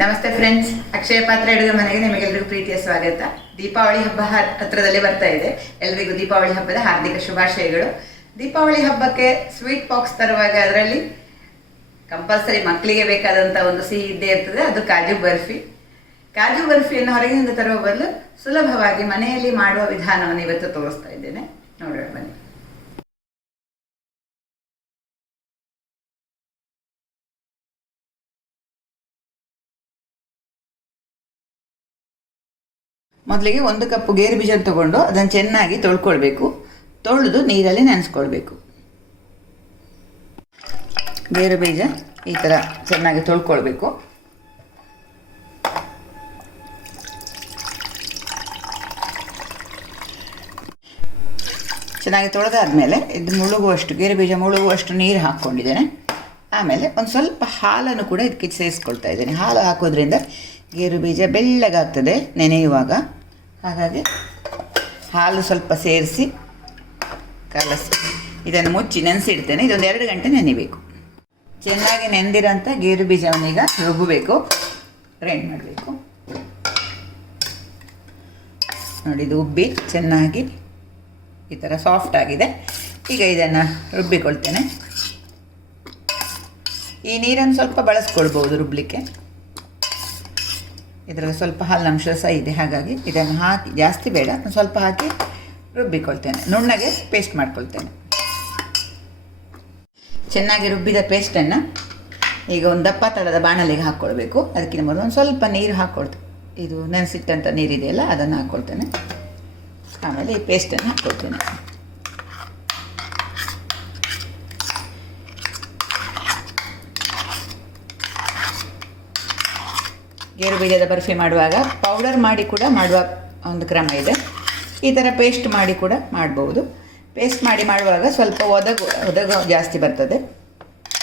ನಮಸ್ತೆ ಫ್ರೆಂಡ್ಸ್, ಅಕ್ಷಯ ಪಾತ್ರ ಅಡುಗೆ ಮನೆಗೆ ನಿಮಗೆಲ್ಲರಿಗೂ ಪ್ರೀತಿಯ ಸ್ವಾಗತ. ದೀಪಾವಳಿ ಹಬ್ಬ ಹತ್ರದಲ್ಲಿ ಬರ್ತಾ ಇದೆ. ಎಲ್ರಿಗೂ ದೀಪಾವಳಿ ಹಬ್ಬದ ಹಾರ್ದಿಕ ಶುಭಾಶಯಗಳು. ದೀಪಾವಳಿ ಹಬ್ಬಕ್ಕೆ ಸ್ವೀಟ್ ಬಾಕ್ಸ್ ತರುವಾಗ ಅದರಲ್ಲಿ ಕಂಪಲ್ಸರಿ ಮಕ್ಕಳಿಗೆ ಬೇಕಾದಂಥ ಒಂದು ಸಿಹಿ ಇದ್ದೇ ಇರ್ತದೆ, ಅದು ಕಾಜು ಬರ್ಫಿ. ಕಾಜು ಬರ್ಫಿಯನ್ನು ಹೊರಗಿನಿಂದ ತರುವ ಬದಲು ಸುಲಭವಾಗಿ ಮನೆಯಲ್ಲಿ ಮಾಡುವ ವಿಧಾನವನ್ನು ಇವತ್ತು ತೋರಿಸ್ತಾ ಇದ್ದೇನೆ, ನೋಡೋಣ ಬನ್ನಿ. ಮೊದಲಿಗೆ 1 ಕಪ್ ಗೇರು ಬೀಜ ತಗೊಂಡು ಅದನ್ನು ಚೆನ್ನಾಗಿ ತೊಳ್ಕೊಳ್ಬೇಕು. ತೊಳೆದು ನೀರಲ್ಲಿ ನೆನೆಸ್ಕೊಳ್ಬೇಕು. ಗೇರು ಬೀಜ ಈ ಥರ ಚೆನ್ನಾಗಿ ತೊಳ್ಕೊಳ್ಬೇಕು. ಚೆನ್ನಾಗಿ ತೊಳೆದಾದ್ಮೇಲೆ ಇದು ಮುಳುಗುವಷ್ಟು, ಗೇರು ಬೀಜ ಮುಳುಗುವಷ್ಟು ನೀರು ಹಾಕ್ಕೊಂಡಿದ್ದೇನೆ. ಆಮೇಲೆ ಒಂದು ಸ್ವಲ್ಪ ಹಾಲನ್ನು ಕೂಡ ಇದಕ್ಕೆ ಸೇರಿಸ್ಕೊಳ್ತಾ ಇದ್ದೇನೆ. ಹಾಲು ಹಾಕೋದ್ರಿಂದ ಗೇರು ಬೀಜ ಬೆಳ್ಳಗಾಗ್ತದೆ ನೆನೆಯುವಾಗ. ಹಾಗಾಗಿ ಹಾಲು ಸ್ವಲ್ಪ ಸೇರಿಸಿ ಕಲಸಿ ಇದನ್ನು ಮುಚ್ಚಿ ನೆನೆಸಿಡ್ತೇನೆ. ಇದೊಂದು 2 ಗಂಟೆ ನೆನೆಯಬೇಕು. ಚೆನ್ನಾಗಿ ನೆನೆದಿರೋಂಥ ಗೇರು ಬೀಜವನ್ನೀಗ ರುಬ್ಬಬೇಕು, ಗ್ರೈಂಡ್ ಮಾಡಬೇಕು. ನೋಡಿ, ಇದು ಉಬ್ಬಿ ಚೆನ್ನಾಗಿ ಈ ಥರ ಸಾಫ್ಟ್ ಆಗಿದೆ. ಈಗ ಇದನ್ನು ರುಬ್ಬಿಕೊಳ್ತೇನೆ. ಈ ನೀರನ್ನು ಸ್ವಲ್ಪ ಬಳಸ್ಕೊಳ್ಬೋದು ರುಬ್ಬಲಿಕ್ಕೆ. ಇದರಲ್ಲಿ ಸ್ವಲ್ಪ ಹಾಲಿನಂಶ ಸಹ ಇದೆ, ಹಾಗಾಗಿ ಇದನ್ನು ಹಾಕಿ, ಜಾಸ್ತಿ ಬೇಡ, ಸ್ವಲ್ಪ ಹಾಕಿ ರುಬ್ಬಿಕೊಳ್ತೇನೆ. ನುಣ್ಣಗೆ ಪೇಸ್ಟ್ ಮಾಡ್ಕೊಳ್ತೇನೆ. ಚೆನ್ನಾಗಿ ರುಬ್ಬಿದ ಪೇಸ್ಟನ್ನು ಈಗ ಒಂದು ದಪ್ಪ ತಳದ ಬಾಣಲೆಗೆ ಹಾಕ್ಕೊಳ್ಬೇಕು. ಅದಕ್ಕಿಂತ ಮೊದಲು ಒಂದು ಸ್ವಲ್ಪ ನೀರು ಹಾಕ್ಕೊಳ್ತೇನೆ. ಇದು ನೆನೆಸಿಟ್ಟಂಥ ನೀರಿದೆಯಲ್ಲ, ಅದನ್ನು ಹಾಕ್ಕೊಳ್ತೇನೆ. ಆಮೇಲೆ ಈ ಪೇಸ್ಟನ್ನು ಹಾಕ್ಕೊಳ್ತೇನೆ. ಗೇರು ಬೀಜದ ಬರ್ಫಿ ಮಾಡುವಾಗ ಪೌಡರ್ ಮಾಡಿ ಕೂಡ ಮಾಡುವ ಒಂದು ಕ್ರಮ ಇದೆ. ಈ ಥರ ಪೇಸ್ಟ್ ಮಾಡಿ ಕೂಡ ಮಾಡ್ಬೋದು. ಪೇಸ್ಟ್ ಮಾಡಿ ಮಾಡುವಾಗ ಸ್ವಲ್ಪ ಒದಗು ಜಾಸ್ತಿ ಬರ್ತದೆ,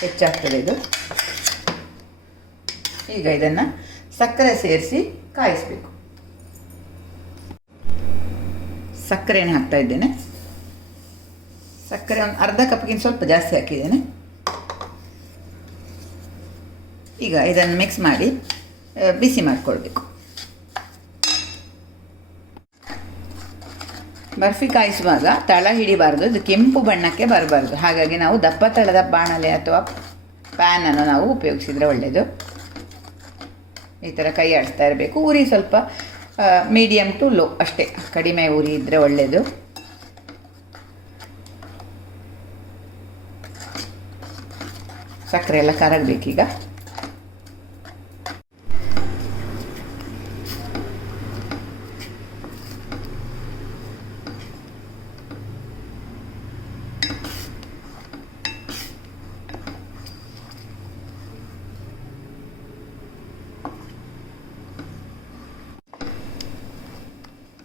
ಹೆಚ್ಚಾಗ್ತದೆ ಇದು. ಈಗ ಇದನ್ನು ಸಕ್ಕರೆ ಸೇರಿಸಿ ಕಾಯಿಸಬೇಕು. ಸಕ್ಕರೆಯನ್ನು ಹಾಕ್ತಾ ಇದ್ದೇನೆ. ಸಕ್ಕರೆ ಒಂದು ಅರ್ಧ ಕಪ್ಗಿಂತ ಸ್ವಲ್ಪ ಜಾಸ್ತಿ ಹಾಕಿದ್ದೇನೆ. ಈಗ ಇದನ್ನು ಮಿಕ್ಸ್ ಮಾಡಿ ಬಿಸಿ ಮಾಡಿಕೊಳ್ಬೇಕು. ಬರ್ಫಿ ಕಾಯಿಸುವಾಗ ತಳ ಹಿಡಿಬಾರ್ದು, ಇದು ಕೆಂಪು ಬಣ್ಣಕ್ಕೆ ಬರಬಾರ್ದು. ಹಾಗಾಗಿ ನಾವು ದಪ್ಪ ತಳದ ಬಾಣಲೆ ಅಥವಾ ಪ್ಯಾನನ್ನು ನಾವು ಉಪಯೋಗಿಸಿದರೆ ಒಳ್ಳೆಯದು. ಈ ಥರ ಕೈ ಆಡಿಸ್ತಾ ಇರಬೇಕು. ಉರಿ ಸ್ವಲ್ಪ ಮೀಡಿಯಮ್ ಟು ಲೋ ಅಷ್ಟೇ, ಕಡಿಮೆ ಉರಿ ಇದ್ದರೆ ಒಳ್ಳೆಯದು. ಸಕ್ಕರೆ ಎಲ್ಲ ಕರಗಬೇಕೀಗ.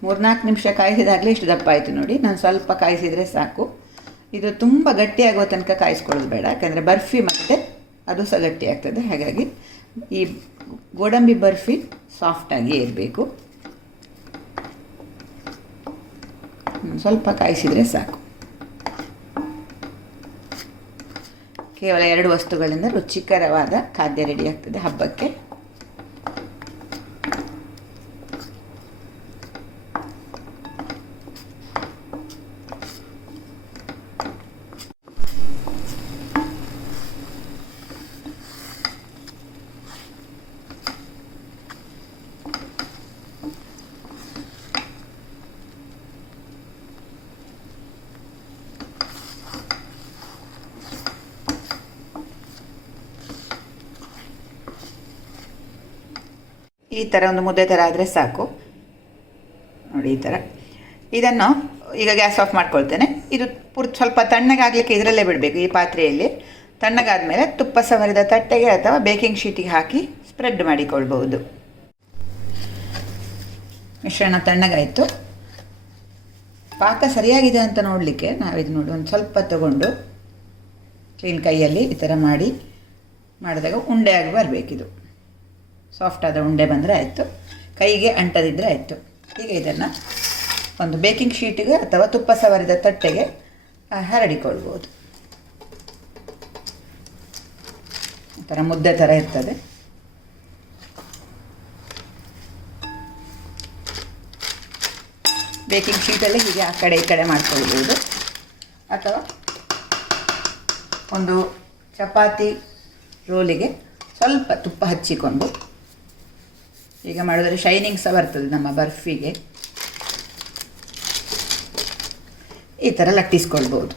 ಮೂರ್ನಾಲ್ಕು ನಿಮಿಷ ಕಾಯಿಸಿದಾಗಲೇ ಇಷ್ಟು ದಪ್ಪ ಆಯಿತು ನೋಡಿ. ನಾನು ಸ್ವಲ್ಪ ಕಾಯಿಸಿದರೆ ಸಾಕು. ಇದು ತುಂಬ ಗಟ್ಟಿಯಾಗುವ ತನಕ ಕಾಯಿಸ್ಕೊಳ್ಳೋದು ಬೇಡ, ಯಾಕಂದರೆ ಬರ್ಫಿ ಮತ್ತು ಅದು ಸಹ ಗಟ್ಟಿ ಆಗ್ತದೆ. ಹಾಗಾಗಿ ಈ ಗೋಡಂಬಿ ಬರ್ಫಿ ಸಾಫ್ಟಾಗಿ ಇರಬೇಕು. ಸ್ವಲ್ಪ ಕಾಯಿಸಿದರೆ ಸಾಕು. ಕೇವಲ 2 ವಸ್ತುಗಳಿಂದ ರುಚಿಕರವಾದ ಖಾದ್ಯ ರೆಡಿ ಆಗ್ತದೆ ಹಬ್ಬಕ್ಕೆ. ಈ ಥರ ಒಂದು ಮುದ್ದೆ ಥರ ಆದರೆ ಸಾಕು ನೋಡಿ. ಈ ಥರ ಇದನ್ನು ಈಗ ಗ್ಯಾಸ್ ಆಫ್ ಮಾಡ್ಕೊಳ್ತೇನೆ. ಇದು ಸ್ವಲ್ಪ ತಣ್ಣಗಾಗಲಿಕ್ಕೆ ಇದರಲ್ಲೇ ಬಿಡಬೇಕು, ಈ ಪಾತ್ರೆಯಲ್ಲಿ. ತಣ್ಣಗಾದ ಮೇಲೆ ತುಪ್ಪ ಸವರಿದ ತಟ್ಟೆಗೆ ಅಥವಾ ಬೇಕಿಂಗ್ ಶೀಟಿಗೆ ಹಾಕಿ ಸ್ಪ್ರೆಡ್ ಮಾಡಿಕೊಳ್ಬಹುದು. ಮಿಶ್ರಣ ತಣ್ಣಗಾಯಿತು. ಪಾಕ ಸರಿಯಾಗಿದೆ ಅಂತ ನೋಡಲಿಕ್ಕೆ ನಾವಿದು ನೋಡಿ ಒಂದು ಸ್ವಲ್ಪ ತಗೊಂಡು ಕ್ಲೀನ್ ಕೈಯಲ್ಲಿ ಈ ಥರ ಮಾಡಿದಾಗ ಉಂಡೆ ಆಗಿ ಬರಬೇಕಿದು. ಸಾಫ್ಟಾದ ಉಂಡೆ ಬಂದರೆ ಆಯಿತು, ಕೈಗೆ ಅಂಟದಿದ್ದರೆ ಆಯಿತು. ಈಗ ಇದನ್ನು ಒಂದು ಬೇಕಿಂಗ್ ಶೀಟಿಗೆ ಅಥವಾ ತುಪ್ಪ ಸವರಿದ ತಟ್ಟೆಗೆ ಹರಡಿಕೊಳ್ಬೋದು. ಈ ಥರ ಮುದ್ದೆ ಥರ ಇರ್ತದೆ. ಬೇಕಿಂಗ್ ಶೀಟಲ್ಲಿ ಹೀಗೆ ಆ ಕಡೆ ಈ ಕಡೆ ಮಾಡ್ಕೊಳ್ಬೋದು. ಅಥವಾ ಒಂದು ಚಪಾತಿ ರೋಲಿಗೆ ಸ್ವಲ್ಪ ತುಪ್ಪ ಹಚ್ಚಿಕೊಂಡು ಈಗ ಮಾಡಿದ್ರೆ ಶೈನಿಂಗ್ ಸಹ ಬರ್ತದೆ ನಮ್ಮ ಬರ್ಫಿಗೆ. ಈ ಥರ ಲಟ್ಟಿಸ್ಕೊಳ್ಬೋದು.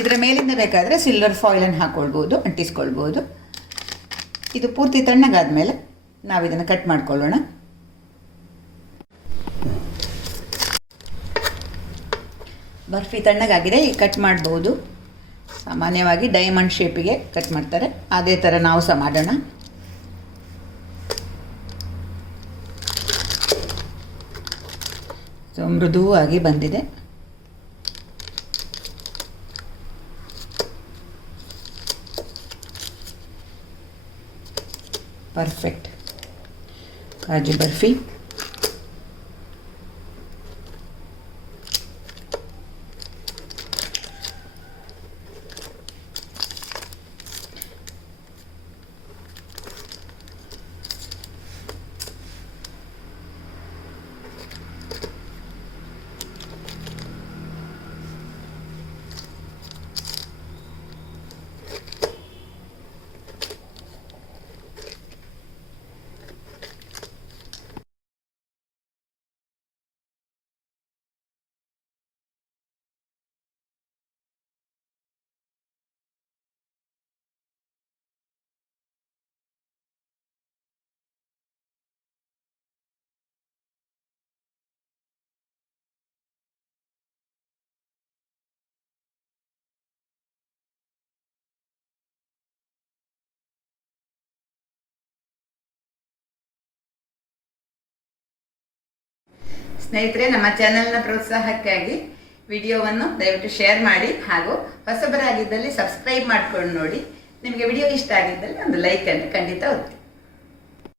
ಇದರ ಮೇಲಿಂದ ಬೇಕಾದರೆ ಸಿಲ್ವರ್ ಫಾಯಿಲನ್ನು ಹಾಕ್ಕೊಳ್ಬೋದು, ಅಂಟಿಸ್ಕೊಳ್ಬೋದು. ಇದು ಪೂರ್ತಿ ತಣ್ಣಗಾದ ಮೇಲೆ ನಾವು ಇದನ್ನು ಕಟ್ ಮಾಡ್ಕೊಳ್ಳೋಣ. ಬರ್ಫಿ ತಣ್ಣಗಾಗಿದೆ, ಈಗ ಕಟ್ ಮಾಡ್ಬೋದು. ಸಾಮಾನ್ಯವಾಗಿ ಡೈಮಂಡ್ ಶೇಪಿಗೆ ಕಟ್ ಮಾಡ್ತಾರೆ, ಅದೇ ಥರ ನಾವು ಸಹ ಮಾಡೋಣ. ಸೊ ಮೃದುವಾಗಿ ಬಂದಿದೆ. ಪರ್ಫೆಕ್ಟ್ ಕಾಜು ಬರ್ಫಿ. ಸ್ನೇಹಿತರೆ, ನಮ್ಮ ಚಾನೆಲ್ನ ಪ್ರೋತ್ಸಾಹಕ್ಕಾಗಿ ವಿಡಿಯೋವನ್ನು ದಯವಿಟ್ಟು ಶೇರ್ ಮಾಡಿ, ಹಾಗೂ ಹೊಸಬರಾಗಿದ್ದಲ್ಲಿ ಸಬ್ಸ್ಕ್ರೈಬ್ ಮಾಡ್ಕೊಂಡು ನೋಡಿ. ನಿಮಗೆ ವಿಡಿಯೋ ಇಷ್ಟ ಆಗಿದ್ದಲ್ಲಿ ಒಂದು ಲೈಕನ್ನು ಖಂಡಿತ ಒತ್ತಿ.